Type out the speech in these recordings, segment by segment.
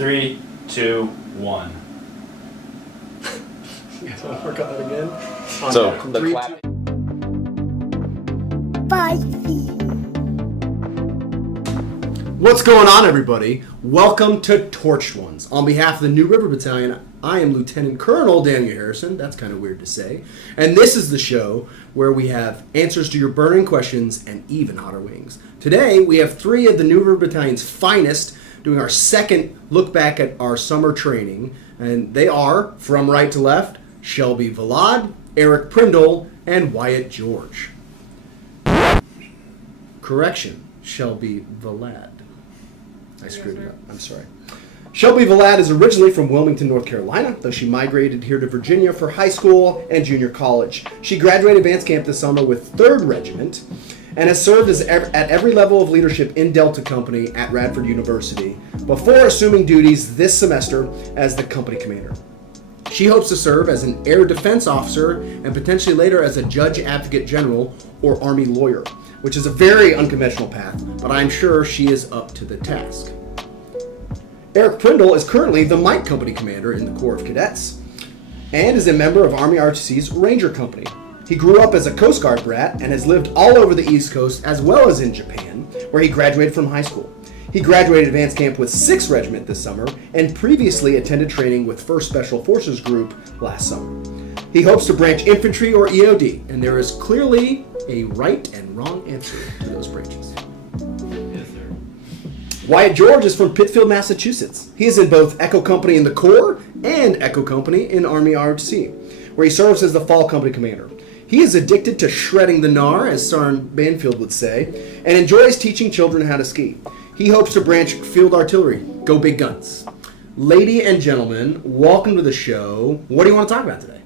3, 2, 1. You guys want to work on it again? So the clap. What's going on, everybody? Welcome to Torched Ones. On behalf of the New River Battalion, I am Lieutenant Colonel Daniel Harrison. That's kind of weird to say. And this is the show where we have answers to your burning questions and even hotter wings. Today, we have 3 of the New River Battalion's finest doing our second look back at our summer training. And they are, from right to left, Shelby Vlad, Eric Prindle, and Wyatt George. Correction, Shelby Vlad. I screwed it up. I'm sorry. Shelby Vlad is originally from Wilmington, North Carolina, though she migrated here to Virginia for high school and junior college. She graduated advanced camp this summer with 3rd Regiment and has served at every level of leadership in Delta Company at Radford University before assuming duties this semester as the company commander. She hopes to serve as an air defense officer and potentially later as a judge advocate general or Army lawyer, which is a very unconventional path, but I'm sure she is up to the task. Eric Prindle is currently the Mike Company commander in the Corps of Cadets and is a member of Army ROTC's Ranger Company. He grew up as a Coast Guard brat and has lived all over the East Coast as well as in Japan, where he graduated from high school. He graduated advanced camp with 6th Regiment this summer and previously attended training with 1st Special Forces Group last summer. He hopes to branch infantry or EOD, and there is clearly a right and wrong answer to those branches. Yes, sir. Wyatt George is from Pittsfield, Massachusetts. He is in both Echo Company in the Corps and Echo Company in Army ROTC, where he serves as the Fall Company commander. He is addicted to shredding the gnar, as Sergeant Banfield would say, and enjoys teaching children how to ski. He hopes to branch field artillery. Go big guns. Lady and gentlemen, welcome to the show. What do you want to talk about today?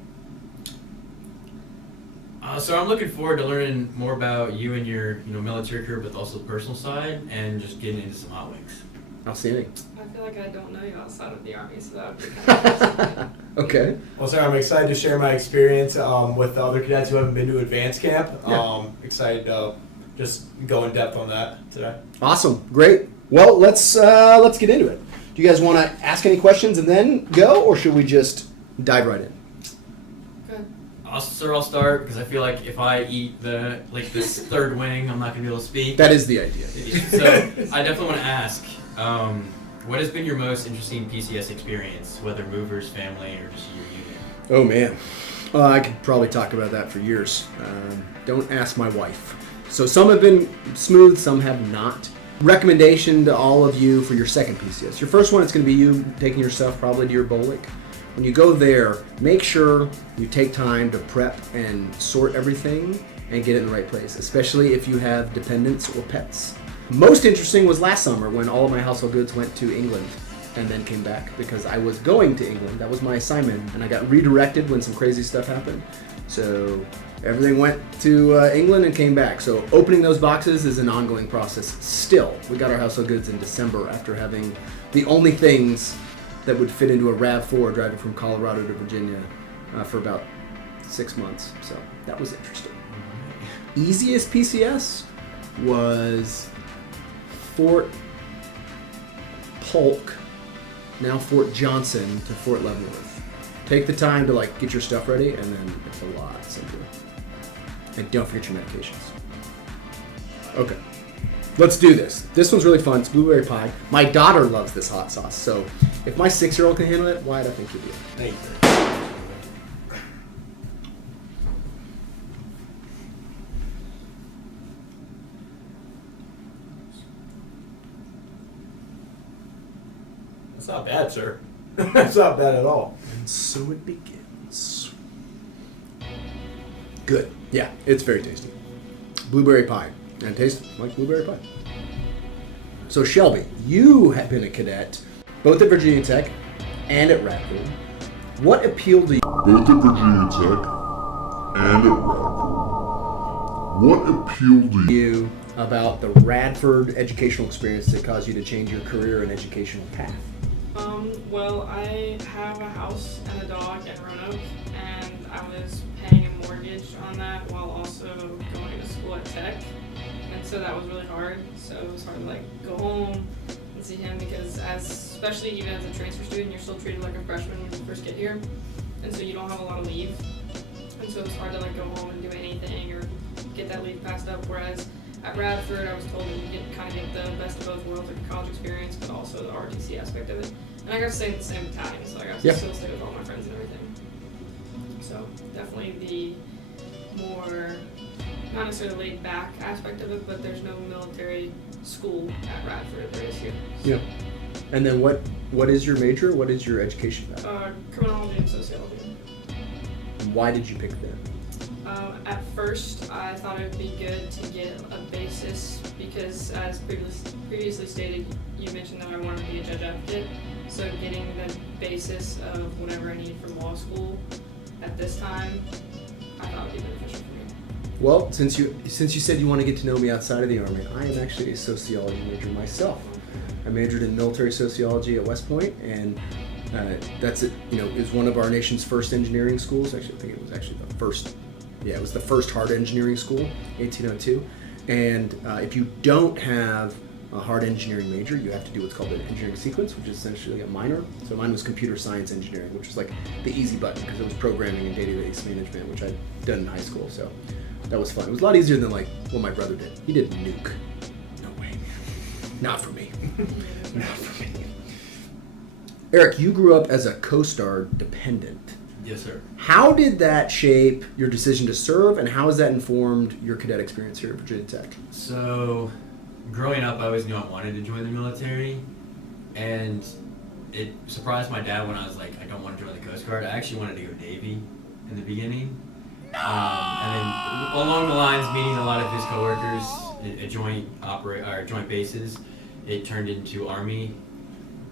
So I'm looking forward to learning more about you and your military career, but also the personal side, and just getting into some hot wings. Outstanding. I feel like I don't know you outside of the Army, so that would be kind of interesting. Okay. Well, sir, I'm excited to share my experience with the other cadets who haven't been to advanced camp. Yeah. Excited to just go in depth on that today. Awesome. Great. Well, let's get into it. Do you guys want to ask any questions and then go, or should we just dive right in? Good. I'll start because I feel like if I eat this 3rd wing, I'm not gonna be able to speak. That is the idea. So I definitely want to ask, what has been your most interesting PCS experience, whether movers, family, or just your unit? Oh, man. I could probably talk about that for years. Don't ask my wife. So some have been smooth, some have not. Recommendation to all of you for your second PCS. Your first one, it's going to be you taking your stuff probably to your BOLIC. When you go there, make sure you take time to prep and sort everything and get it in the right place, especially if you have dependents or pets. Most interesting was last summer when all of my household goods went to England and then came back because I was going to England. That was my assignment, and I got redirected when some crazy stuff happened. So everything went to England and came back. So opening those boxes is an ongoing process still. We got our household goods in December after having the only things that would fit into a RAV4 driving from Colorado to Virginia for about 6 months. So that was interesting. Easiest PCS was Fort Polk, now Fort Johnson, to Fort Leavenworth. Take the time to get your stuff ready, and then it's a lot simpler. And don't forget your medications. Okay, let's do this. This one's really fun. It's blueberry pie. My daughter loves this hot sauce, so if my 6-year-old can handle it, Wyatt, I think you'll be it. Thank you, sir. That's not bad, sir. That's not bad at all. And so it begins. Good. Yeah, it's very tasty. Blueberry pie. And taste like blueberry pie. So Shelby, you have been a cadet, both at Virginia Tech and at Radford. What appealed to you? Both at Virginia Tech and at Radford. What appealed to You about the Radford educational experience that caused you to change your career and educational path? Well, I have a house and a dog in Roanoke, and I was paying a mortgage on that while also going to school at Tech, and so that was really hard. So it was hard to go home, and see him because especially even as a transfer student, you're still treated like a freshman when you first get here, and so you don't have a lot of leave, and so it's hard to like go home and do anything or get that leave passed up. Whereas at Radford, I was told that you get the best of both worlds, like college experience, but also the RTC aspect of it. And I got to stay in the same battalion, so I got to still stay with all my friends and everything. So definitely the more, not necessarily laid back aspect of it, but there's no military school at Radford there is here. Yeah. And then what is your major? What is your education background? Criminology and sociology. Why did you pick that? At first, I thought it would be good to get a basis because, as previously stated, you mentioned that I wanted to be a judge advocate. So getting the basis of whatever I need from law school at this time, I thought would be beneficial for me. Well, since you said you want to get to know me outside of the Army, I am actually a sociology major myself. I majored in military sociology at West Point, and that's it. Is one of our nation's first engineering schools. Actually, I think it was actually the first. Yeah, it was the first hard engineering school, 1802. And if you don't have a hard engineering major, you have to do what's called an engineering sequence, which is essentially a minor. So mine was computer science engineering, which was like the easy button because it was programming and database management, which I'd done in high school. So that was fun. It was a lot easier than like what my brother did. He did nuke. No way. Not for me. Not for me. Eric, you grew up as a Coast Guard dependent. Yes, sir. How did that shape your decision to serve, and how has that informed your cadet experience here at Virginia Tech? So, growing up, I always knew I wanted to join the military, and it surprised my dad when I was like, I don't want to join the Coast Guard. I actually wanted to go Navy in the beginning. And then along the lines, meeting a lot of his coworkers at joint bases, it turned into Army.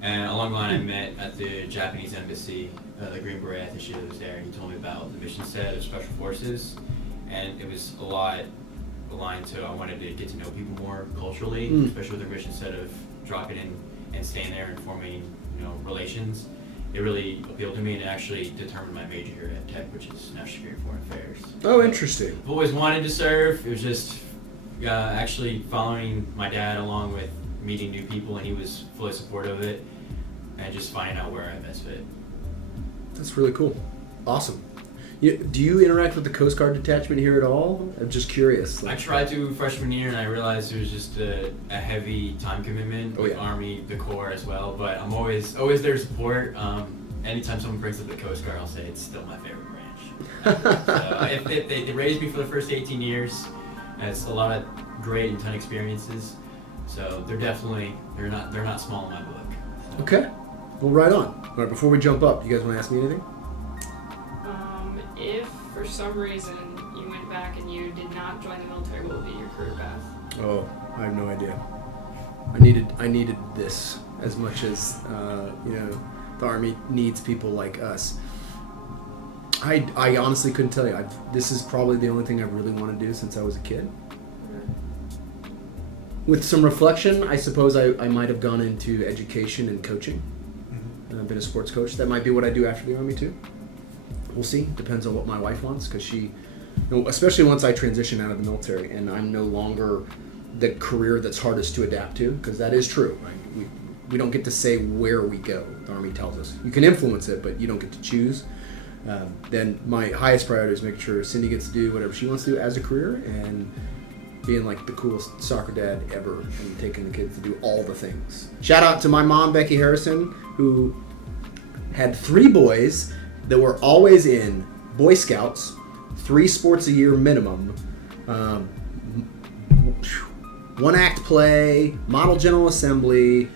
And along the line, I met at the Japanese embassy, the Green Beret attaché that was there, and he told me about the mission set of Special Forces, and it was a lot aligned to I wanted to get to know people more culturally, especially with their mission set of dropping in and staying there and forming relations. It really appealed to me, and it actually determined my major here at Tech, which is National Security and Foreign Affairs. Oh, interesting. I've always wanted to serve. It was just actually following my dad along with meeting new people, and he was fully supportive of it, and just finding out where I best fit. That's really cool. Awesome. Do you interact with the Coast Guard detachment here at all? I'm just curious. I tried to freshman year, and I realized it was just a heavy time commitment with yeah. Army, the Corps as well. But I'm always there to support. Anytime someone brings up the Coast Guard, I'll say it's still my favorite branch. So they raised me for the first 18 years, and it's a lot of great and ton experiences. So they're not small in my book. So. Okay. Well, right on. All right, before we jump up, you guys want to ask me anything? If for some reason you went back and you did not join the military, what would be your career path? Oh, I have no idea. I needed this as much as the Army needs people like us. I honestly couldn't tell you. This is probably the only thing I really want to do since I was a kid. With some reflection, I suppose I might have gone into education and coaching. And I've been a sports coach. That might be what I do after the Army too. We'll see. Depends on what my wife wants, because she, especially once I transition out of the military and I'm no longer the career that's hardest to adapt to, because that is true. Right? We don't get to say where we go. The Army tells us. You can influence it, but you don't get to choose. Then my highest priority is making sure Cindy gets to do whatever she wants to do as a career, and being like the coolest soccer dad ever and taking the kids to do all the things. Shout out to my mom, Becky Harrison, who had 3 boys that were always in Boy Scouts, 3 sports a year minimum, 1-act play, model general assembly,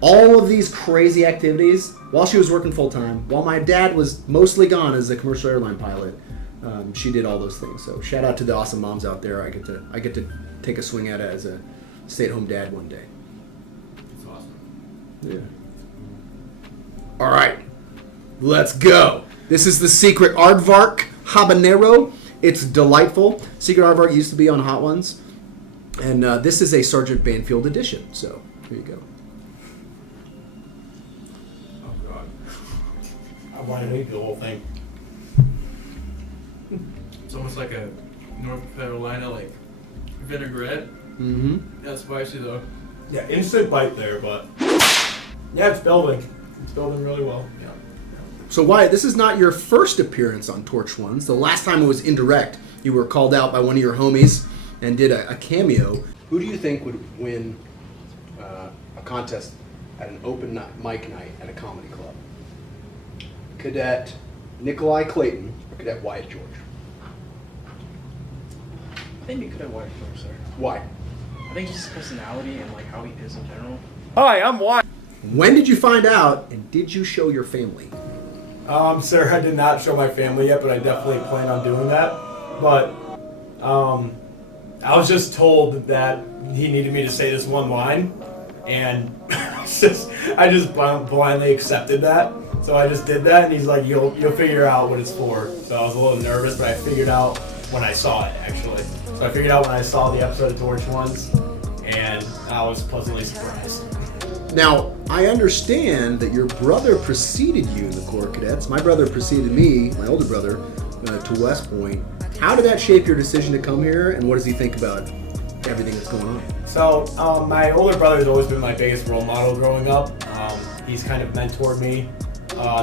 all of these crazy activities while she was working full-time, while my dad was mostly gone as a commercial airline pilot. She did all those things. So shout out to the awesome moms out there. I get to take a swing at it as a stay-at-home dad one day. That's awesome. Yeah. All right, let's go. This is the Secret Aardvark Habanero. It's delightful. Secret Aardvark used to be on Hot Ones, and this is a Sergeant Banfield edition. So here you go. Oh God. I want to eat the whole thing. It's almost like a North Carolina vinaigrette. Mm-hmm. Not spicy though. Yeah, instant bite there, but yeah, it's building. It's building really well. Yeah. So Wyatt, this is not your first appearance on Torch Ones. The last time it was indirect. You were called out by one of your homies and did a cameo. Who do you think would win a contest at an open mic night at a comedy club? Cadet Nikolai Clayton or Cadet Wyatt George? I think you could have White George, sir. Why? I think just his personality and like how he is in general. Hi, I'm Wyatt. When did you find out, and did you show your family? Sir, I did not show my family yet, but I definitely plan on doing that. But I was just told that he needed me to say this one line, and I just blindly accepted that. So I just did that, and he's like, "You'll figure out what it's for." So I was a little nervous, but I figured out when I saw it, actually. So I figured out when I saw the episode of Torch Ones, and I was pleasantly surprised. Now, I understand that your brother preceded you in the Corps of Cadets. My brother preceded me, my older brother, to West Point. How did that shape your decision to come here, and what does he think about everything that's going on? So my older brother has always been my biggest role model growing up. He's kind of mentored me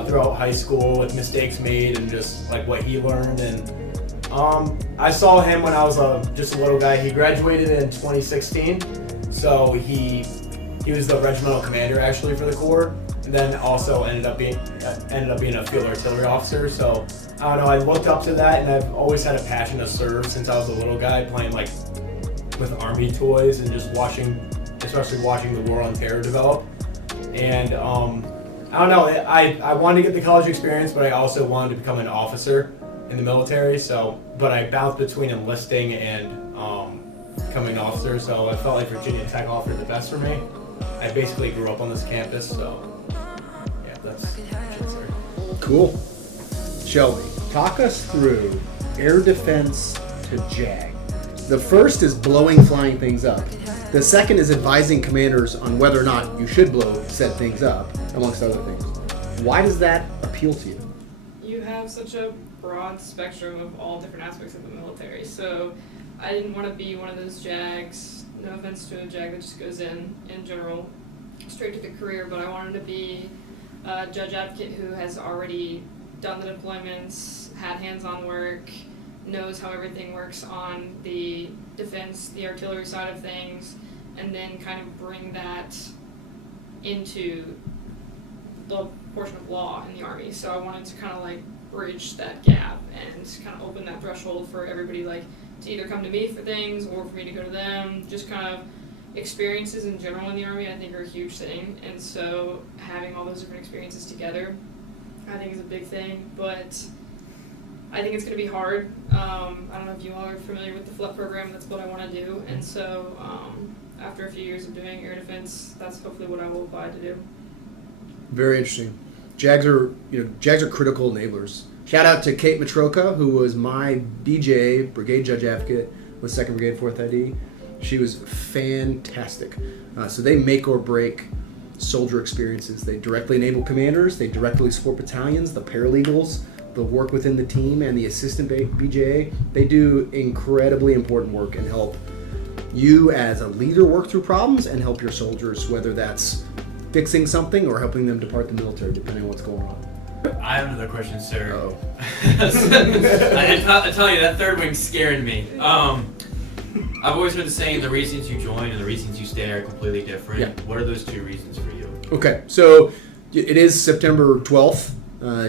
throughout high school with mistakes made and just like what he learned. And I saw him when I was just a little guy. He graduated in 2016, so he was the regimental commander actually for the Corps, and then also ended up being a field artillery officer. So I don't know, I looked up to that, and I've always had a passion to serve since I was a little guy, playing like with Army toys and just especially watching the War on Terror develop. And I don't know, I wanted to get the college experience, but I also wanted to become an officer in the military. So, but I bounced between enlisting and becoming an officer. So I felt like Virginia Tech offered the best for me. I basically grew up on this campus, so yeah, that's it, sir. Cool. Shelby, talk us through air defense to JAG. The first is blowing flying things up. The second is advising commanders on whether or not you should blow said things up, amongst other things. Why does that appeal to you? You have such a broad spectrum of all different aspects of the military, so I didn't want to be one of those JAGs, no offense to a JAG that just goes in general, straight to the career, but I wanted to be a judge advocate who has already done the deployments, had hands-on work, knows how everything works on the defense, the artillery side of things, and then kind of bring that into the portion of law in the Army. So I wanted to kind of like bridge that gap and kind of open that threshold for everybody like to either come to me for things or for me to go to them. Just kind of experiences in general in the Army I think are a huge thing, and so having all those different experiences together I think is a big thing, but I think it's going to be hard. I don't know if you all are familiar with the FLEP program. That's what I want to do, and so after a few years of doing air defense, that's hopefully what I will apply to do. Very interesting. JAGs are critical enablers. Shout out to Kate Matroka, who was my BJ, Brigade Judge Advocate, with 2nd Brigade 4th ID. She was fantastic. So they make or break soldier experiences. They directly enable commanders, they directly support battalions, the paralegals, the work within the team, and the assistant BJA. They do incredibly important work and help you as a leader work through problems and help your soldiers, whether that's fixing something or helping them depart the military, depending on what's going on. I have another question, sir. Uh-oh. I tell you, that third wing's scaring me. I've always heard the saying, the reasons you join and the reasons you stay are completely different. Yeah. What are those two reasons for you? Okay, so it is September 12th,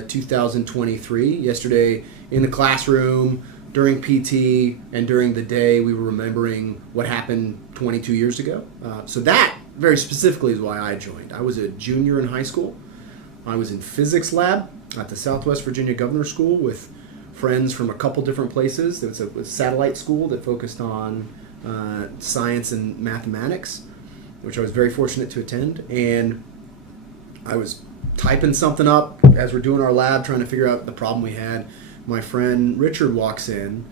2023. Yesterday in the classroom, during PT, and during the day, we were remembering what happened 22 years ago. So that, very specifically, is why I joined. I was a junior in high school. I was in physics lab at the Southwest Virginia Governor's School with friends from a couple different places. It was a satellite school that focused on science and mathematics, which I was very fortunate to attend. And I was typing something up as we're doing our lab, trying to figure out the problem we had. My friend Richard walks in,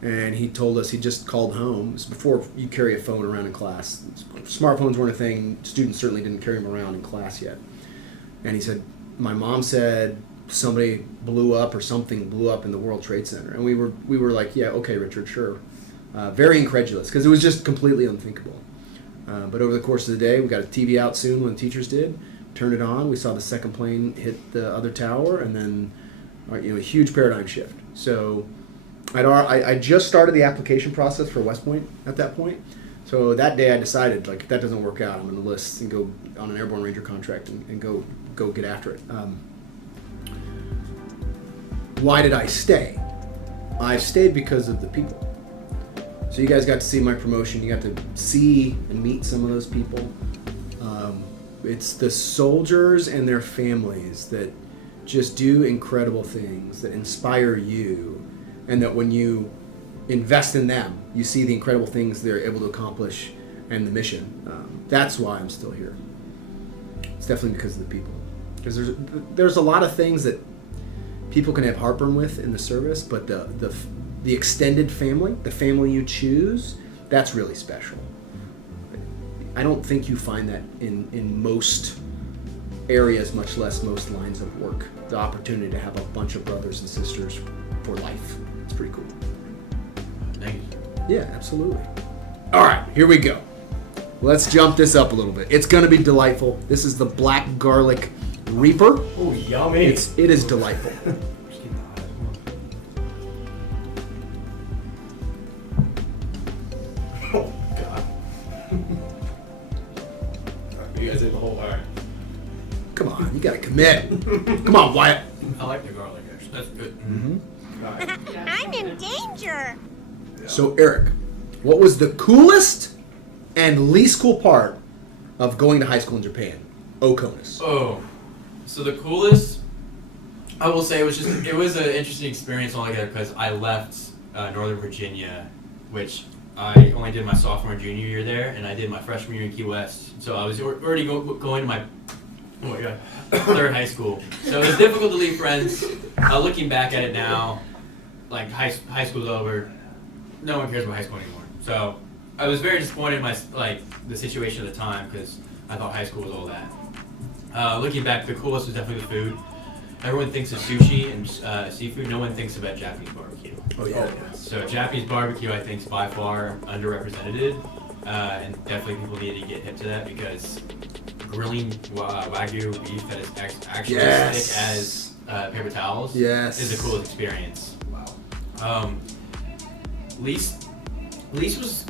and he told us he just called home. It was before you carry a phone around in class. Smartphones weren't a thing. Students certainly didn't carry them around in class yet. And he said, my mom said somebody blew up or something blew up in the World Trade Center. And we were like, yeah, okay, Richard, sure. Very incredulous, because it was just completely unthinkable. But over the course of the day, we got a TV out soon when the teachers did. Turned it on. We saw the second plane hit the other tower, and then a huge paradigm shift. So I just started the application process for West Point at that point. So that day I decided, like, if that doesn't work out, I'm going to enlist and go on an Airborne Ranger contract and go get after it. Why did I stay? I stayed because of the people. So you guys got to see my promotion. You got to see and meet some of those people. It's the soldiers and their families that just do incredible things, that inspire you, and that when you invest in them, you see the incredible things they're able to accomplish and the mission. That's why I'm still here. It's definitely because of the people. Because there's a lot of things that people can have heartburn with in the service, but the extended family, the family you choose, that's really special. I don't think you find that in most areas, much less most lines of work. The opportunity to have a bunch of brothers and sisters for life. It's pretty cool. Thank you. Yeah, absolutely. All right, here we go. Let's jump this up a little bit. It's going to be delightful. This is the Black Garlic Reaper. Oh, yummy. It is delightful. Oh, God. You guys ate the whole bar. Come on, you got to commit. Come on, Wyatt. I like the garlic, actually. That's good. I'm in danger. So, Eric, what was the coolest and least cool part of going to high school in Japan? Oconus. Oh, so the coolest, I will say, it was an interesting experience only because I left Northern Virginia, which I only did my sophomore and junior year there, and I did my freshman year in Key West. So I was already going to my third high school. So it was difficult to leave friends. Looking back at it now, like high school's over. No one cares about high school anymore. So I was very disappointed in the situation at the time because I thought high school was all that. Looking back, the coolest was definitely the food. Everyone thinks of sushi and seafood. No one thinks about Japanese barbecue. Oh, yeah. So Japanese barbecue, I think, is by far underrepresented, and definitely people need to get hip to that because grilling Wagyu beef that is actually as thick as paper towels is the coolest experience. Wow. Least was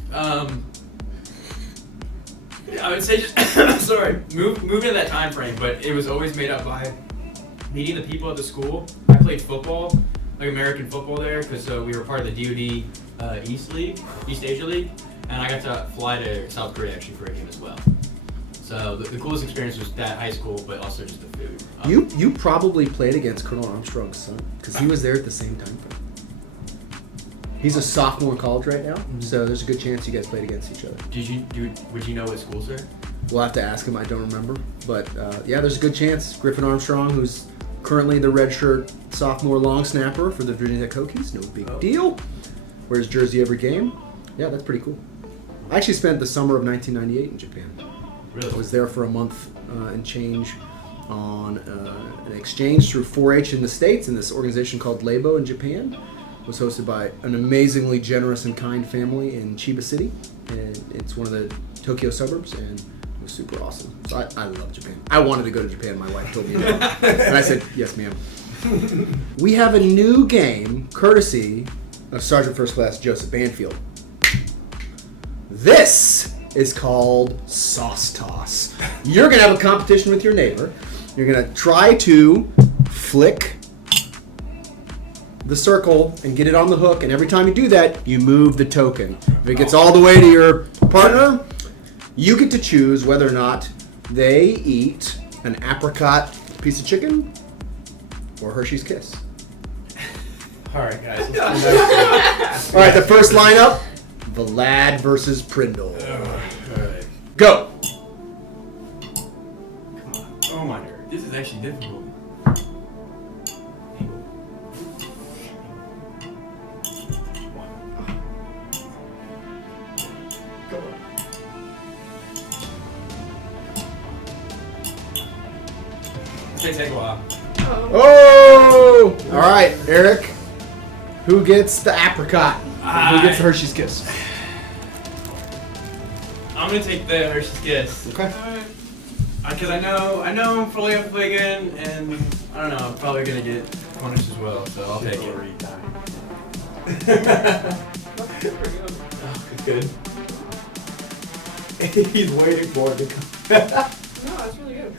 I would say just sorry, moving in that time frame, but it was always made up by meeting the people at the school. I played football, like American football there, because we were part of the DoD East Asia League, and I got to fly to South Korea actually for a game as well. So the coolest experience was that high school, but also just the food. You probably played against Colonel Armstrong's son, because he was there at the same time frame. He's a sophomore in college right now, so there's a good chance you guys played against each other. Would you know what schools there? We'll have to ask him. I don't remember, but yeah, there's a good chance. Griffin Armstrong, who's currently the redshirt sophomore long snapper for the Virginia Tech Hokies, no big deal. Wears jersey every game. Yeah, that's pretty cool. I actually spent the summer of 1998 in Japan. Really? I was there for a month and change on an exchange through 4-H in the States, and this organization called Labo in Japan. Was hosted by an amazingly generous and kind family in Chiba City, and it's one of the Tokyo suburbs, and it was super awesome. So I love Japan. I wanted to go to Japan. My wife told me no, and I said yes, ma'am. We have a new game courtesy of Sergeant First Class Joseph Banfield. This is called Sauce Toss. You're gonna have a competition with your neighbor. You're gonna try to flick the circle and get it on the hook, and every time you do that, you move the token. If it gets all the way to your partner, you get to choose whether or not they eat an apricot piece of chicken or Hershey's Kiss. Alright, guys. Let's do that. All right, the first lineup, Vlad versus Prindle. Alright. Go. Come on. Oh my god. This is actually difficult. It's gonna take a while. Oh! All right, Eric. Who gets the apricot? Who gets the Hershey's Kiss? I'm I'm gonna take the Hershey's Kiss. Okay. Because I know I'm fully up to play again, and I don't know, I'm probably gonna get punished as well, so I'll take it. Oh, good. He's waiting for it to come. No, that's really good.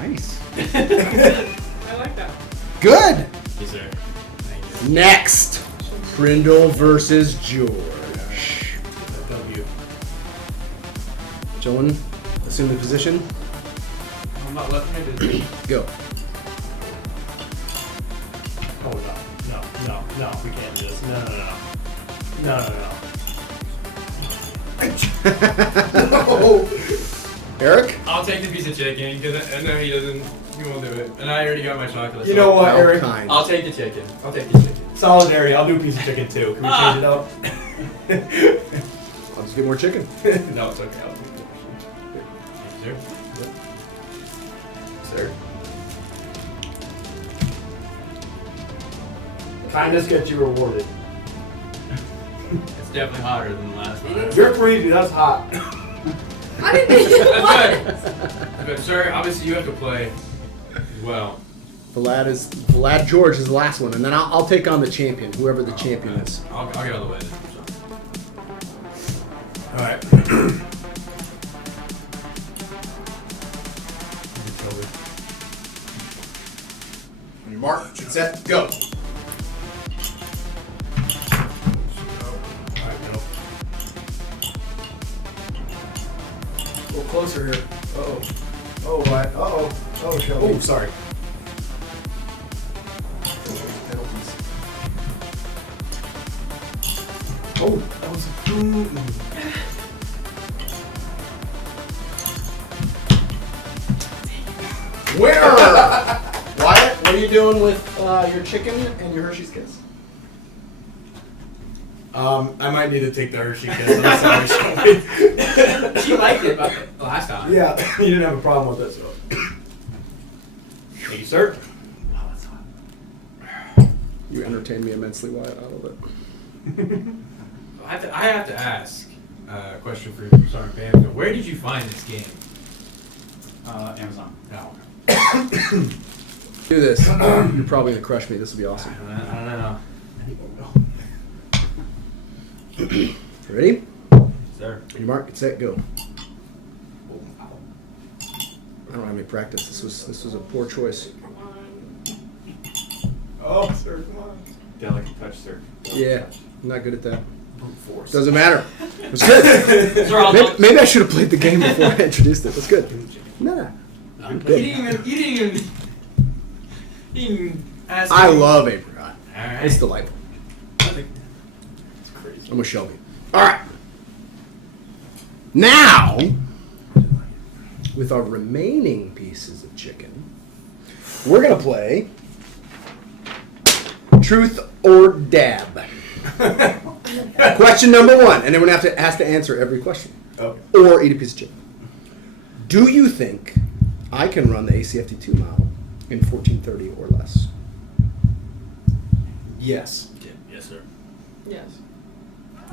Nice. I like that. Good. Yes, sir. Thank you. Next, Prindle versus George. W. Gentlemen, assume the position. I'm not left-handed. Go. Oh, no, we can't do this. No. No. Eric? I'll take the piece of chicken because I know he won't do it. And I already got my chocolate. You so know what, How Eric? kind. I'll take the chicken. Solidarity, I'll do a piece of chicken too. Can we change it up? I'll just get more chicken. No, it's okay. I'll do it. Sir. Sir. Kindness gets you rewarded. It's definitely hotter than the last one. You're crazy, that's hot. I didn't think it was. But sir, obviously you have to play as well. Vlad George is the last one, and then I'll take on the champion, whoever the champion is. I'll get out of the way then. Alright. On your mark, set, go. Alright, no. A little closer here. Uh-oh. Oh, right. Uh-oh. Oh, Shelby. Oh, sorry. Oh, that was a... Where? Wyatt, what are you doing with your chicken and your Hershey's Kiss? I might need to take the Hershey Kiss. I'm sorry, Shelby. She liked it last time. Yeah, you didn't have a problem with it, so. Thank you, sir. Wow, that's hot. You entertain me immensely, Wyatt. I love it. I have to ask a question for Sergeant Banfield. Where did you find this game? Amazon. No. Do this. You're probably gonna crush me. This will be awesome. I don't know. Ready? Sir. On your mark, get set, go. I don't have any practice. This was a poor choice. Oh, sir, come on. Delicate touch, sir. Yeah, I'm not good at that. Brute force. Doesn't matter. It was good. Sir, Maybe I should have played the game before I introduced it. That's good. No. You didn't even ask I me. love apricot. Alright. It's delightful. It's crazy. I'm with Shelby. All right. Now, with our remaining pieces of chicken, we're gonna play Truth or Dab. Question number one, and everyone has to answer every question, Okay. or eat a piece of chicken. Do you think I can run the ACFT2 model in 1430 or less? Yes. Yes, sir. Yes.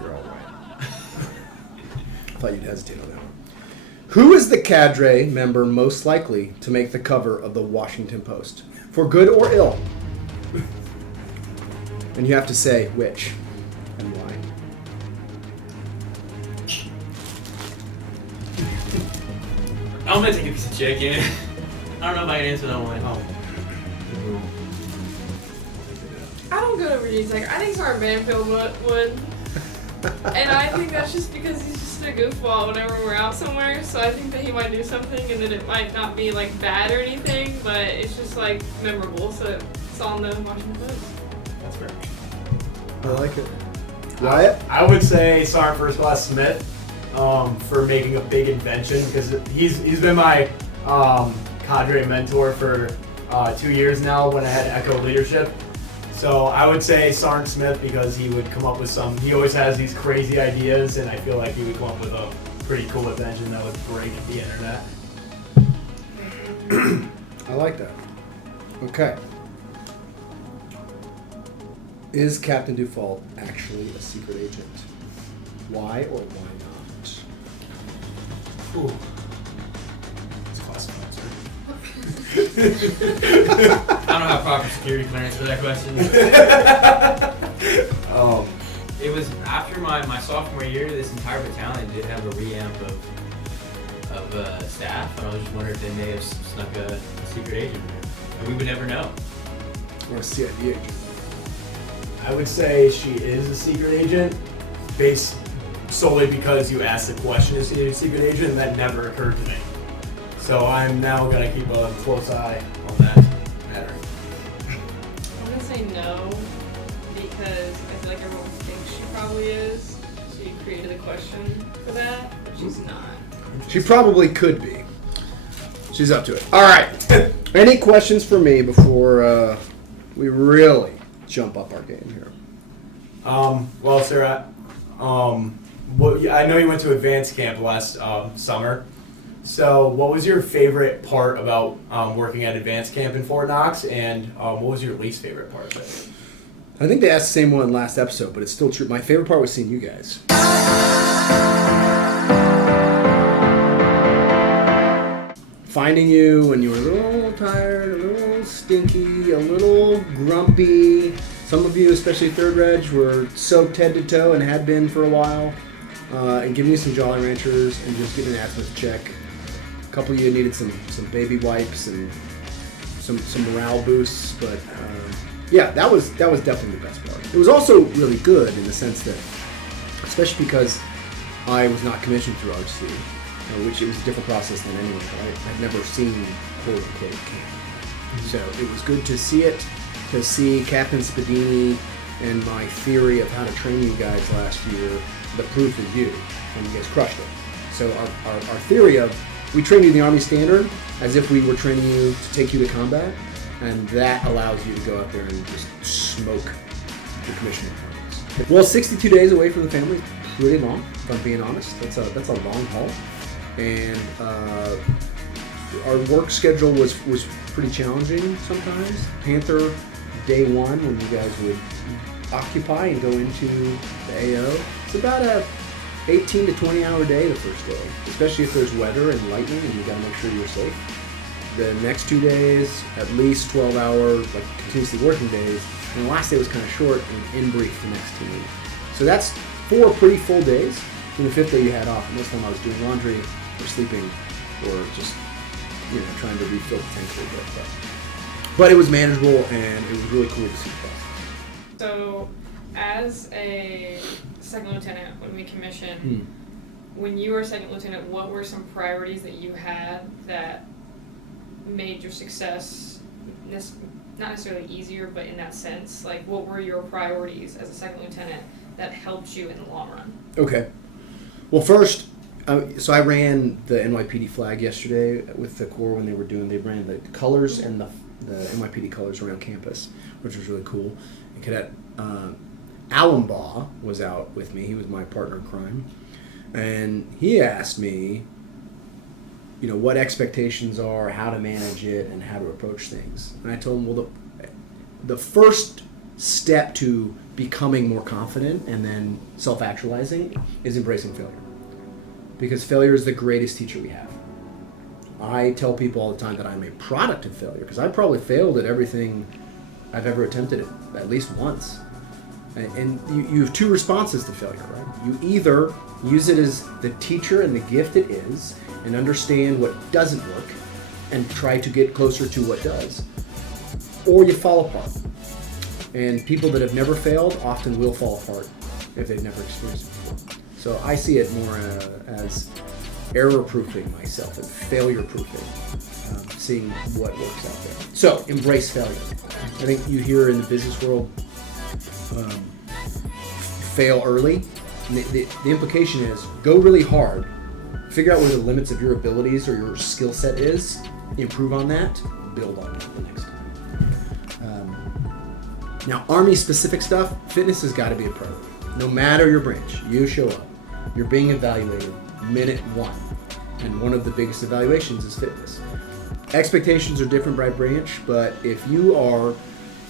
You're all right. I thought you'd hesitate on that one. Who is the cadre member most likely to make the cover of the Washington Post? For good or ill? And you have to say which and why. I'm gonna take a piece of chicken. I don't know if I can answer that one. I don't go to Virginia Tech. I think Sergeant Banfield would. And I think that's just because he's just a goofball whenever we're out somewhere. So I think that he might do something and that it might not be like bad or anything, but it's just like memorable. So it's on the Washington Post. That's fair. I like it. Wyatt? I would say Sergeant First Class Smith for making a big invention because he's been my cadre mentor for 2 years now when I had Echo Leadership. So I would say Sergeant Smith because he would come up with he always has these crazy ideas and I feel like he would come up with a pretty cool invention that would break the internet. I like that. Okay. Is Captain Dufault actually a secret agent? Why or why not? Ooh. It's classified, sir. I don't have proper security clearance for that question. It was after my sophomore year. This entire battalion did have a re-amp of staff, and I was just wondering if they may have snuck a secret agent in there, and we would never know. Or a CID agent. I would say she is a secret agent, based solely because you asked the question, is she a secret agent, and that never occurred to me. So I'm now going to keep a close eye on that matter. I'm gonna say no, because I feel like everyone thinks she probably is. So you created a question for that, but she's not. She probably could be. She's up to it. All right. Any questions for me before we really jump up our game here? Well, sir, I know you went to advanced camp last summer. So what was your favorite part about working at advanced camp in Fort Knox, and what was your least favorite part of it? I think they asked the same one last episode, but it's still true. My favorite part was seeing you guys. Finding you when you were a little tired, a little stinky, a little grumpy. Some of you, especially third reg, were soaked head to toe and had been for a while. And giving you some Jolly Ranchers and just getting an asthma check. A couple of you needed some baby wipes and some morale boosts, but yeah, that was definitely the best part. It was also really good in the sense that, especially because I was not commissioned through RC, which it was a different process than anyone, but I'd never seen quote unquote camp. So it was good to see it, to see Captain Spadini and my theory of how to train you guys last year. The proof is you, and you guys crushed it. So our theory of, we train you in the Army Standard as if we were training you to take you to combat, and that allows you to go out there and just smoke the commissioning requirements. Well, 62 days away from the family, pretty long, if I'm being honest. That's a long haul. And our work schedule was pretty challenging sometimes. Panther, day one, when you guys would occupy and go into the AO, it's about a 18 to 20 hour day the first day, especially if there's weather and lightning and you gotta make sure you're safe. The next 2 days, at least 12 hour, like continuously working days, and the last day was kind of short and in brief the next 2 weeks. So that's 4 pretty full days. And the 5th day you had off. Most of the time I was doing laundry or sleeping or just, trying to refill the tank a little bit. But it was manageable and it was really cool to see the process. So, as a second lieutenant, when we commissioned, when you were a second lieutenant, what were some priorities that you had that made your success not necessarily easier, but in that sense? Like, what were your priorities as a second lieutenant that helped you in the long run? Okay. Well, first, so I ran the NYPD flag yesterday with the Corps when they ran the colors and the NYPD colors around campus, which was really cool. And Cadet Allenbaugh was out with me. He was my partner in crime. And he asked me, what expectations are, how to manage it, and how to approach things. And I told him, well, the first step to becoming more confident and then self-actualizing is embracing failure. Because failure is the greatest teacher we have. I tell people all the time that I'm a product of failure, because I probably failed at everything I've ever attempted at least once. And you have 2 responses to failure, right? You either use it as the teacher and the gift it is, and understand what doesn't work, and try to get closer to what does, or you fall apart. And people that have never failed often will fall apart if they've never experienced it before. So I see it more as error-proofing myself and failure-proofing, seeing what works out there. So embrace failure. I think you hear in the business world, fail early. And the implication is go really hard, figure out where the limits of your abilities or your skill set is, improve on that, build on it the next time. Now, Army-specific stuff, fitness has got to be a priority. No matter your branch, you show up. You're being evaluated minute 1. And one of the biggest evaluations is fitness. Expectations are different by branch, but if you are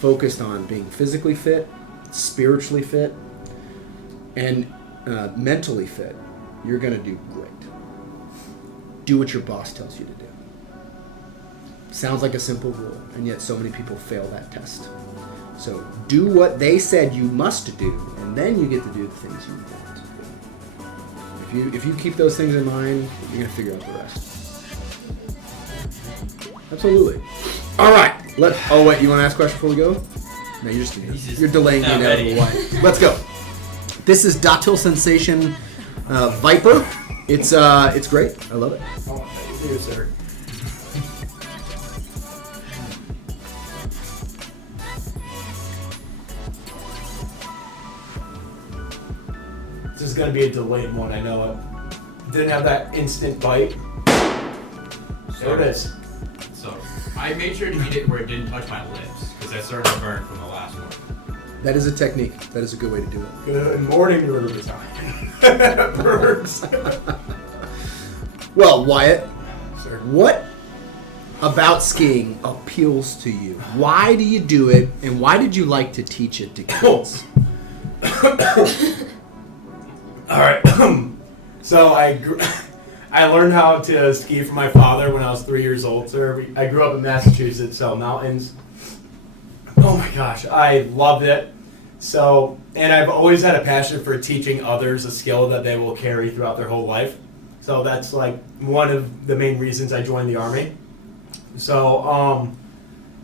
focused on being physically fit, spiritually fit, and mentally fit, you're going to do great. Do what your boss tells you to do. Sounds like a simple rule, and yet so many people fail that test. So do what they said you must do, and then you get to do the things you want. If you keep those things in mind, you're going to figure out the rest. Absolutely. All right. Oh, wait, you want to ask a question before we go? No, you're delaying the inevitable one. Let's go. This is Datil Sensation Viper. It's great. I love it. Oh, thank you, sir. This is gonna be a delayed one. I know it. Didn't have that instant bite. There it is. So I made sure to eat it where it didn't touch my lips because I started to burn from the last one. That is a technique. That is a good way to do it. Good morning, Riverside. Birds. Well, Wyatt, Sir. what about skiing appeals to you? Why do you do it, and why did you like to teach it to kids? All right. So I learned how to ski from my father when I was 3 years old, sir. I grew up in Massachusetts, so mountains. Oh my gosh, I loved it. So, and I've always had a passion for teaching others a skill that they will carry throughout their whole life. So that's like one of the main reasons I joined the Army. So,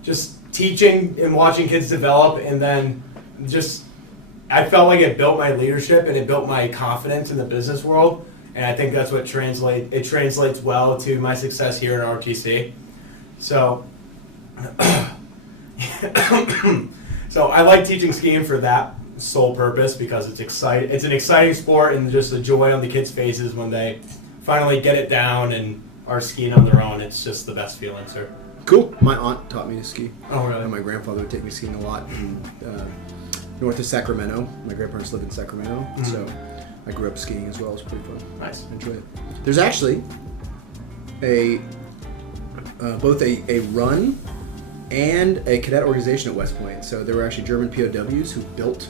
just teaching and watching kids develop, and then just, I felt like it built my leadership and it built my confidence in the business world. And I think that's what translates well to my success here at RTC. So, so I like teaching skiing for that sole purpose because it's exciting. It's an exciting sport, and just the joy on the kids' faces when they finally get it down and are skiing on their own. It's just the best feeling, sir. Cool. My aunt taught me to ski. Oh, really? And my grandfather would take me skiing a lot in north of Sacramento. My grandparents lived in Sacramento, so I grew up skiing as well. It was pretty fun. Nice. I enjoyed it. There's actually both a run and a cadet organization at West Point. So there were actually German POWs who built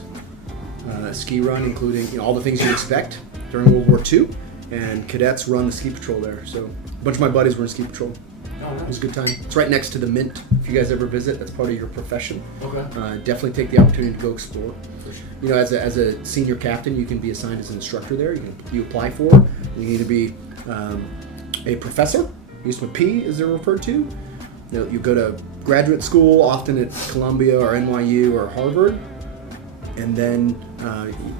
a ski run, including all the things you'd expect during World War II. And cadets run the ski patrol there. So a bunch of my buddies were in ski patrol. Oh, nice. It was a good time. It's right next to the Mint. If you guys ever visit, that's part of your profession. Okay. Definitely take the opportunity to go explore. You know, as a senior captain, you can be assigned as an instructor there. You apply for. You need to be a professor. USP is they're referred to. You go to graduate school, often at Columbia or NYU or Harvard, and then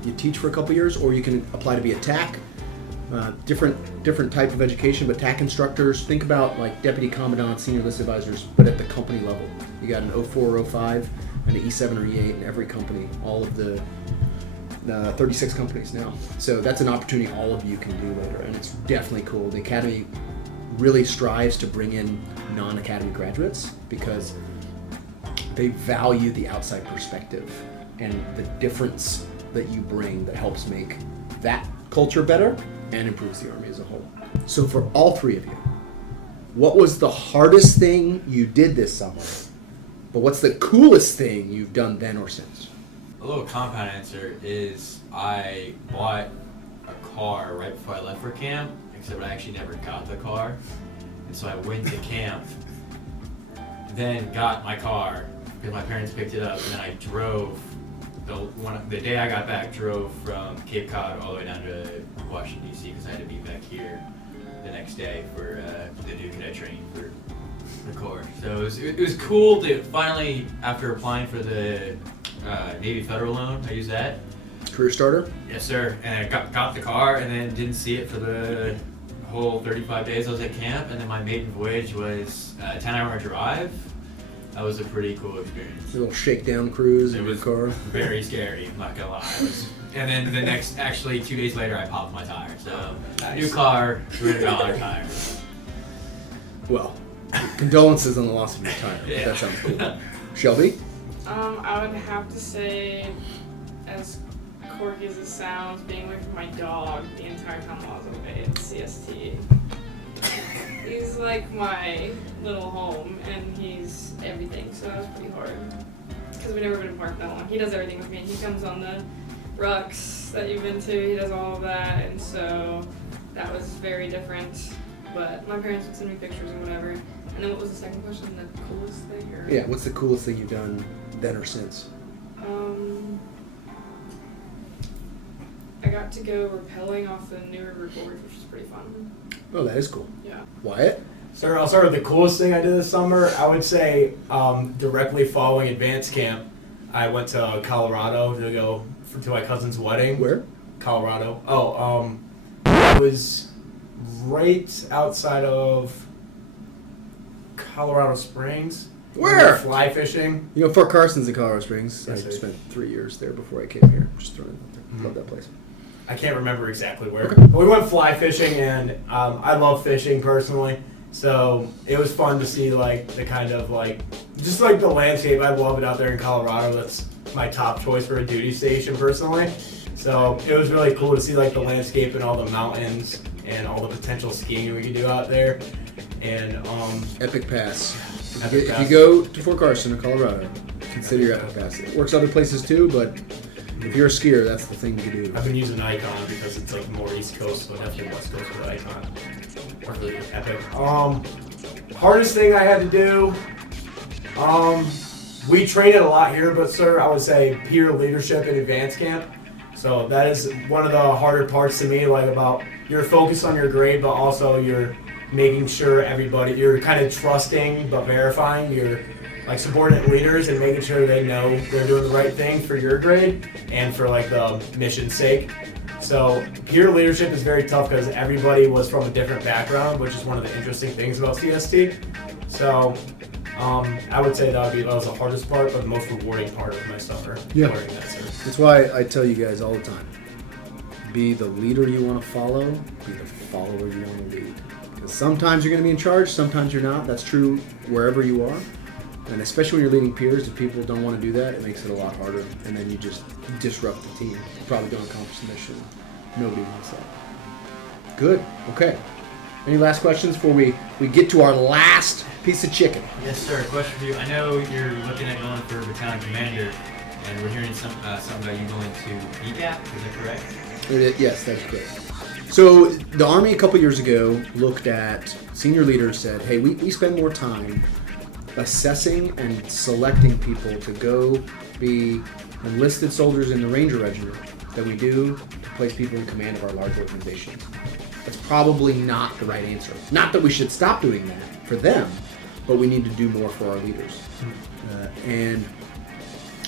you teach for a couple years, or you can apply to be a TAC. Different type of education, but TAC instructors, think about like deputy commandant, senior list advisors, but at the company level. You got an 04 or 05 and an E7 or E8 in every company, all of the 36 companies now. So that's an opportunity all of you can do later, and it's definitely cool. The Academy really strives to bring in non-Academy graduates because they value the outside perspective and the difference that you bring that helps make that culture better and improves the Army as a whole. So for all three of you, what was the hardest thing you did this summer? But what's the coolest thing you've done then or since? A little compound answer is I bought a car right before I left for camp, except I actually never got the car. And so I went to camp, then got my car because my parents picked it up, and then I drove the day I got back, drove from Cape Cod all the way down to Washington, D.C. because I had to be back here the next day for the new cadet training for the Corps. So it was cool to finally, after applying for the Navy Federal loan, I used that. Career starter? Yes, sir. And I got the car and then didn't see it for the whole 35 days I was at camp. And then my maiden voyage was a 10-hour drive. That was a pretty cool experience. A little shakedown cruise in It your was car. very scary, I'm not gonna lie. And then the next, actually 2 days later, I popped my tire. So, Nice. new car, $300 tire. Well, condolences on the loss of your tire. Yeah. That sounds cool. Shelby? I would have to say, as quirky as it sounds, being away from my dog the entire time I was away at CST. He's like my little home, and he's everything, so that was pretty hard. Because we've never been apart that long. He does everything with me. He comes on the rucks that you've been to. He does all of that, and so that was very different. But my parents would send me pictures and whatever. And then what was the second question? The coolest thing? Or? Yeah, what's the coolest thing you've done then or since? I got to go rappelling off the New River Gorge, which was pretty fun. Oh, that is cool. Yeah. Wyatt? Sir, I'll start with the coolest thing I did this summer. I would say directly following advanced camp, I went to Colorado to go to my cousin's wedding. Where? Colorado. I was right outside of Colorado Springs. Where? We went fly fishing. You know, Fort Carson's in Colorado Springs. Yes, I sir. spent 3 years there before I came here. Just throwing it out there. Love that place. I can't remember exactly where. Okay. But we went fly fishing, and I love fishing personally. So it was fun to see like the kind of like just like the landscape. I love it out there in Colorado. That's my top choice for a duty station personally. So it was really cool to see like the landscape and all the mountains and all the potential skiing we could do out there. And Epic Pass. Epic If Pass. you go to Fort Carson, Colorado, consider your Epic Pass. It works other places too, but if you're a skier, that's the thing to do. I've been using Icon because it's like more East Coast, but definitely West Coast with Icon. Really epic. Hardest thing I had to do. We traded a lot here, but sir, I would say peer leadership in advanced camp. So that is one of the harder parts to me, like about you're focused on your grade, but also you're making sure everybody, you're kind of trusting but verifying your like subordinate leaders and making sure they know they're doing the right thing for your grade and for like the mission's sake. So peer leadership is very tough because everybody was from a different background, which is one of the interesting things about CST. So I would say that was the hardest part, but the most rewarding part of my summer. Yeah. Learning that, sir. That's why I tell you guys all the time, be the leader you want to follow, be the follower you want to lead. Because sometimes you're going to be in charge, sometimes you're not. That's true wherever you are. And especially when you're leading peers, if people don't want to do that, it makes it a lot harder. And then you just disrupt the team. You probably don't accomplish the mission. Nobody wants that. Good. Okay. Any last questions before we get to our last piece of chicken? Yes, sir. Question for you. I know you're looking at going for battalion commander, and we're hearing something about you going to BCAP. Is that correct? Yes, that's correct. So the Army a couple years ago looked at senior leaders, said, hey, we spend more time assessing and selecting people to go be enlisted soldiers in the Ranger Regiment than we do to place people in command of our large organizations. That's probably not the right answer. Not that we should stop doing that for them, but we need to do more for our leaders. And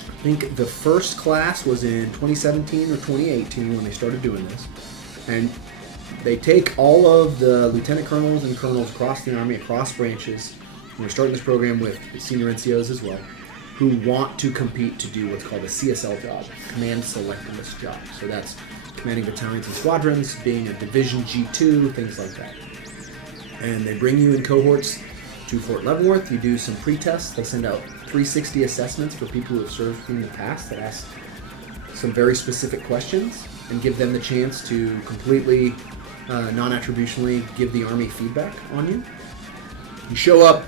I think the first class was in 2017 or 2018 when they started doing this. And they take all of the lieutenant colonels and colonels across the Army, across branches. And we're starting this program with senior NCOs as well, who want to compete to do what's called a CSL job, Command Select List job. So that's commanding battalions and squadrons, being a Division G2, things like that. And they bring you in cohorts to Fort Leavenworth. You do some pre-tests. They send out 360 assessments for people who have served in the past that ask some very specific questions and give them the chance to completely non-attributionally give the Army feedback on you. You show up,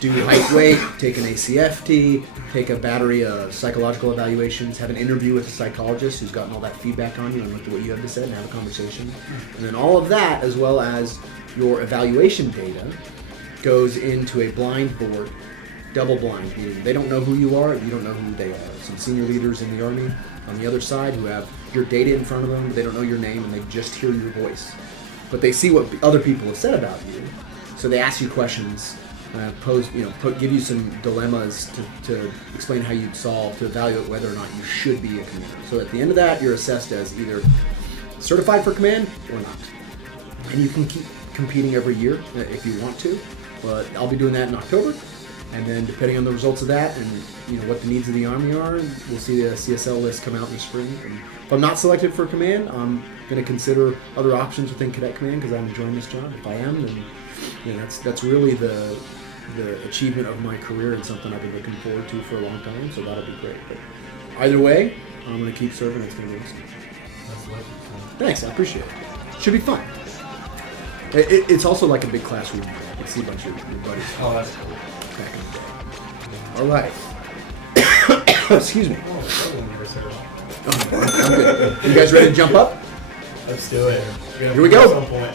do height weight, take an ACFT, take a battery of psychological evaluations, have an interview with a psychologist who's gotten all that feedback on you and looked at what you have to say and have a conversation. And then all of that, as well as your evaluation data, goes into a blind board, double blind, meaning they don't know who you are, you don't know who they are. Some senior leaders in the Army on the other side who have your data in front of them, but they don't know your name and they just hear your voice. But they see what other people have said about you, so they ask you questions, give you some dilemmas to explain how you'd solve, to evaluate whether or not you should be a commander. So at the end of that, you're assessed as either certified for command or not. And you can keep competing every year if you want to, but I'll be doing that in October. And then depending on the results of that and what the needs of the Army are, we'll see the CSL list come out in the spring. And if I'm not selected for command, I'm going to consider other options within Cadet Command because I'm enjoying this job. If I am, then that's really the achievement of my career and something I've been looking forward to for a long time. So that'll be great. But either way, I'm going to keep serving. It's going to be awesome. That's lovely. Thanks, I appreciate it. Should be fun. It's also like a big classroom. You can see a bunch of your buddies. Oh, that's cool. Back in the day. All right. Excuse me. Oh, I'm good. You guys ready to jump up? Let's do it. Here we go. At some point.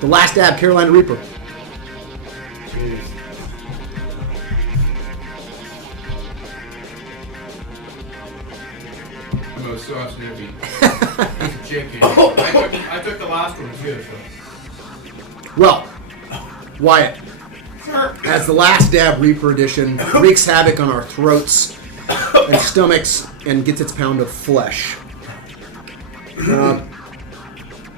The last dab, Carolina Reaper. Jeez. I'm so snippy. Piece of chicken. I took the last one too. So. Well, Wyatt, as the last dab Reaper edition wreaks havoc on our throats and stomachs and gets its pound of flesh.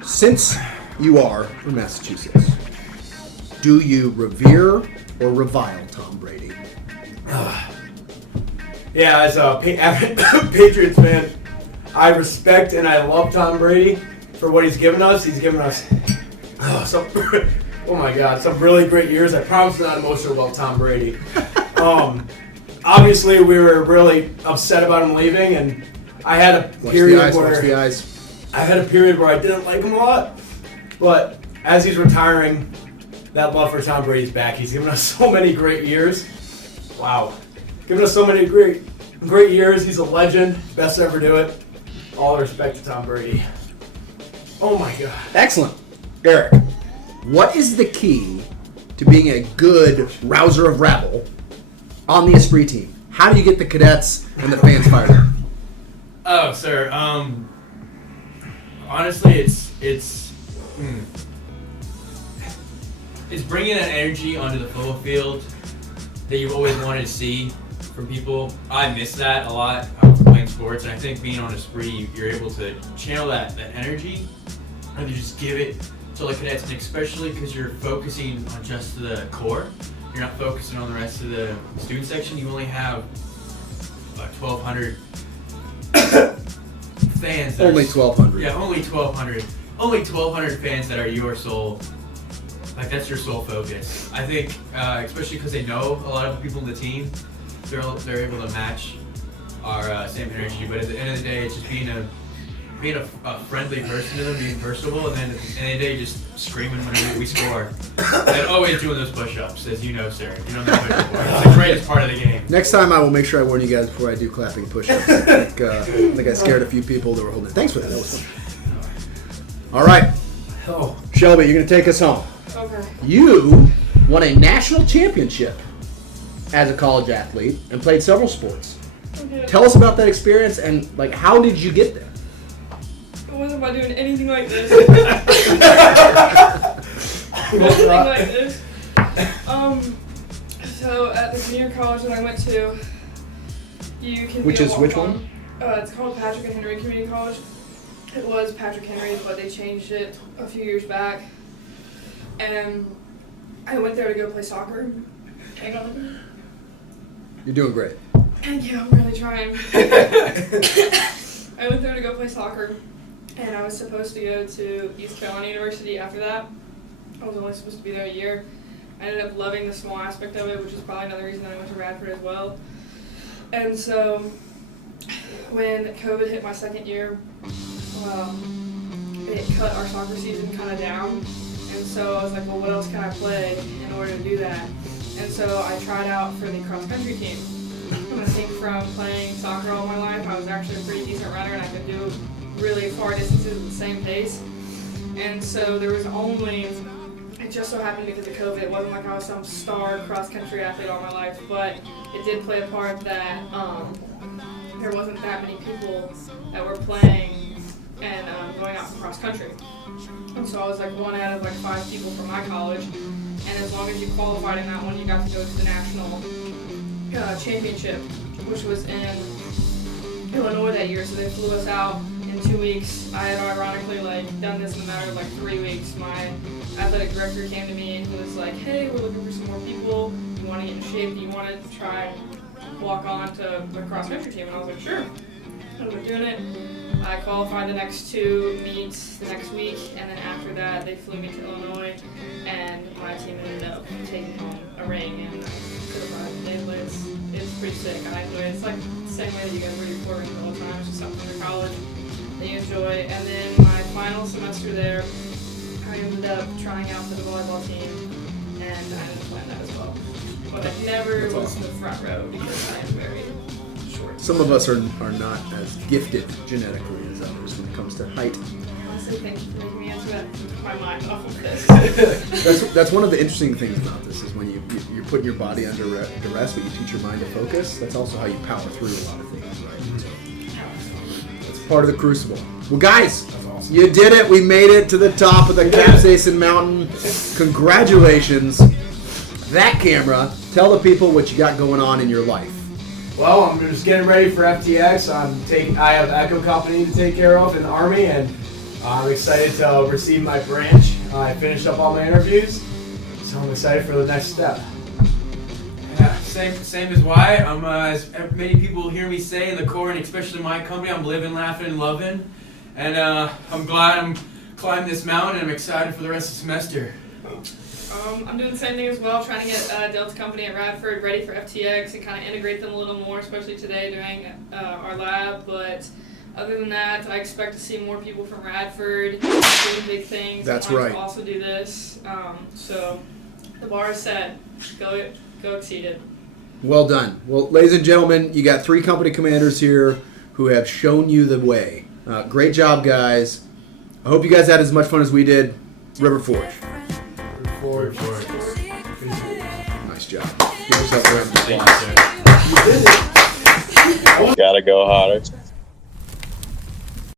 Since you are from Massachusetts, do you revere or revile Tom Brady? Yeah, as a Patriots fan, I respect and I love Tom Brady for what he's given us. He's given us some really great years. I promise I'm not emotional about Tom Brady. Obviously, we were really upset about him leaving, and I had a period where I didn't like him a lot. But as he's retiring, that love for Tom Brady's back. He's given us so many great years. Wow. Given us so many great years. He's a legend. Best to ever do it. All respect to Tom Brady. Oh my God. Excellent. Eric, what is the key to being a good rouser of rabble on the Esprit team? How do you get the cadets and the fans fired up? Oh, sir. Honestly, it's bringing that energy onto the football field that you've always wanted to see from people. I miss that a lot playing sports, and I think being on Esprit, you're able to channel that energy, and you just give it to the cadets, and especially because you're focusing on just the core. You're not focusing on the rest of the student section. You only have about 1,200 fans. Only 1,200. Yeah, only 1,200. Only 1,200 fans that are your sole. Like, that's your sole focus. I think, especially because they know a lot of the people in the team, they're able to match our same energy. But at the end of the day, it's just being a friendly person to them, being personable, and then at the end of the day, just screaming whenever we score. And always doing those push-ups, as you know, sir. You know that before. It's the greatest part of the game. Next time, I will make sure I warn you guys before I do clapping push-ups. I think I scared a few people that were holding it. Thanks for that. That was fun. All right. Oh. Shelby, you're going to take us home. Okay. You won a national championship as a college athlete and played several sports. Okay. Tell us about that experience and, like, how did you get there? It wasn't by doing anything like this. Nothing like this. So at the junior college that I went to, you can Which be a is which walk-on. one? It's called Patrick and Henry Community College. It was Patrick Henry, but they changed it a few years back. And I went there to go play soccer. Hang on. You're doing great. Thank you, I'm really trying. I went there to go play soccer, and I was supposed to go to East Carolina University after that. I was only supposed to be there a year. I ended up loving the small aspect of it, which is probably another reason that I went to Radford as well. And so when COVID hit my second year, it cut our soccer season kind of down. And so I was like, well, what else can I play in order to do that? And so I tried out for the cross-country team. And I think from playing soccer all my life, I was actually a pretty decent runner, and I could do really far distances at the same pace. And so there was only, it just so happened because of COVID, it wasn't like I was some star cross-country athlete all my life, but it did play a part that there wasn't that many people that were playing and going out for cross-country. And so I was like one out of like 5 people from my college, and as long as you qualified in that one, you got to go to the national championship, which was in Illinois that year. So they flew us out in 2 weeks. I had ironically done this in a matter of 3 weeks. My athletic director came to me and he was like, hey, we're looking for some more people. You want to get in shape? Do you want to try and walk on to the cross-country team? And I was like, sure. And we're doing it. I qualified the next 2 meets the next week, and then after that they flew me to Illinois, and my team ended up taking home a ring, and I certified today, but it's pretty sick. I enjoy it. It's like the same way that you guys wear your core rings all the time. It's just something for college that you enjoy. And then my final semester there, I ended up trying out for the volleyball team, and I ended up playing that as well. But I never was in the front row because I am very short. some of us are not as gifted genetically as others when it comes to height. Honestly, thank you for making me answer that. Took my mind off of this. That's one of the interesting things about this is when you're putting your body under duress, but you teach your mind to focus. That's also how you power through a lot of things, right? That's part of the crucible. Well, guys, you did it. We made it to the top of the Capsaicin Mountain. Congratulations. That camera, tell the people what you got going on in your life. Well, I'm just getting ready for FTX. I have Echo Company to take care of in the Army, and I'm excited to receive my branch. I finished up all my interviews, so I'm excited for the next step. Yeah, same as Wyatt. I'm as many people hear me say in the Corps, and especially my company, I'm living, laughing, and loving. And I'm glad I'm climbing this mountain, and I'm excited for the rest of the semester. I'm doing the same thing as well, trying to get Delta Company at Radford ready for FTX and kind of integrate them a little more, especially today during our lab. But other than that, I expect to see more people from Radford doing big things. That's I want right. to also do this. So the bar is set. Go exceed it. Well done. Well, ladies and gentlemen, you got 3 company commanders here who have shown you the way. Great job, guys. I hope you guys had as much fun as we did. River Forge. Forward. Nice job. Give yourself a round of applause. Gotta go harder.